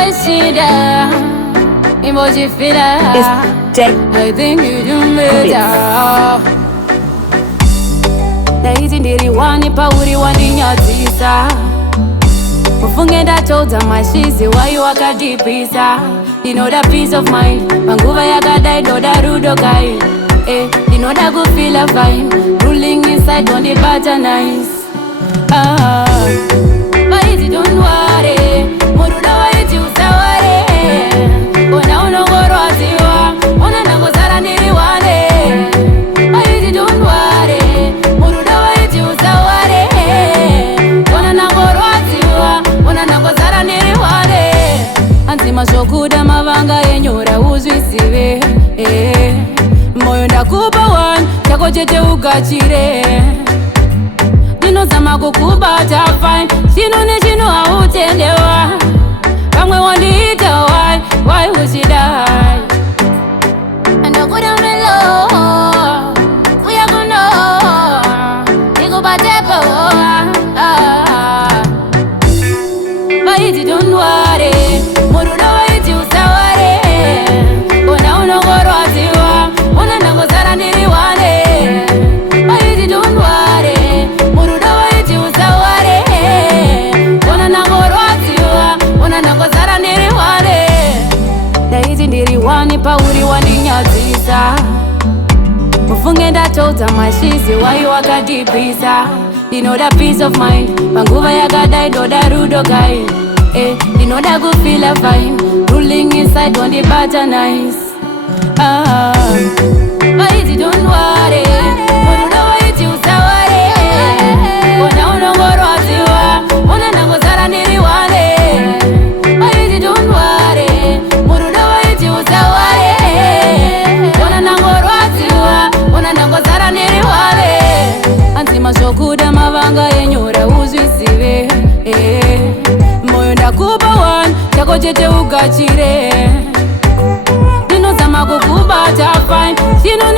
shida. Imbojifila. It's Decco. I think you do better. Daiti ndiri wani pauri wani nyadzisa. Mufunge ndatodza mashizi wai wakadipisa. Ndinoda peace of mind. Panguva yakadai ndoda rudo kai. Ndinoda kufila fine. Ruling inside on the butter nice. Baiti don't worry. Muruda waiti usaware. Ona unongorwaziwa. Ona nangozara ndiri wane. Baiti don't worry. Muruda waiti usaware. Ona nangorwaziwa. Ona nangozara ndiri wane. Anzima shokuda mavanga enyora uzvisive. Moyo ndakupa one. Chako chete ugachire. Ndinozama kukubata fine. Chino nechino hautendewa. Pamwe wandiita why would she die? And I could have been low. We are gonna know. You go by Decco. Baiti don't worry. Muruda waiti usaware. Ona unongorwaziwa. Ona nangozara ndiri wane. Baiti don't worry. Muruda waiti usaware. Ona nangorwaziwa. Ona nangozara ndiri wane. Daiti ndiri wani pauri wani nyadzisa. Mufunge ndatodza mashizi wai wakadipisa. Ndinoda peace of mind. Panguva yakadai ndoda rudo kai. Ndinoda kufila fine. Ruling inside on the butter nice. Baiti don't worry. Muruda waiti usaware. Ona unongorwaziwa. Ona nangozara ndiri wane. Baiti don't worry. Muruda waiti usaware. Ona nangorwaziwa. Ona nangozara ndiri wane. Anzima shokuda mavanga enyora uzvisive. Moyo ndakupa one. Chako chete ugachire. Ndinozama kukubata fine. Chino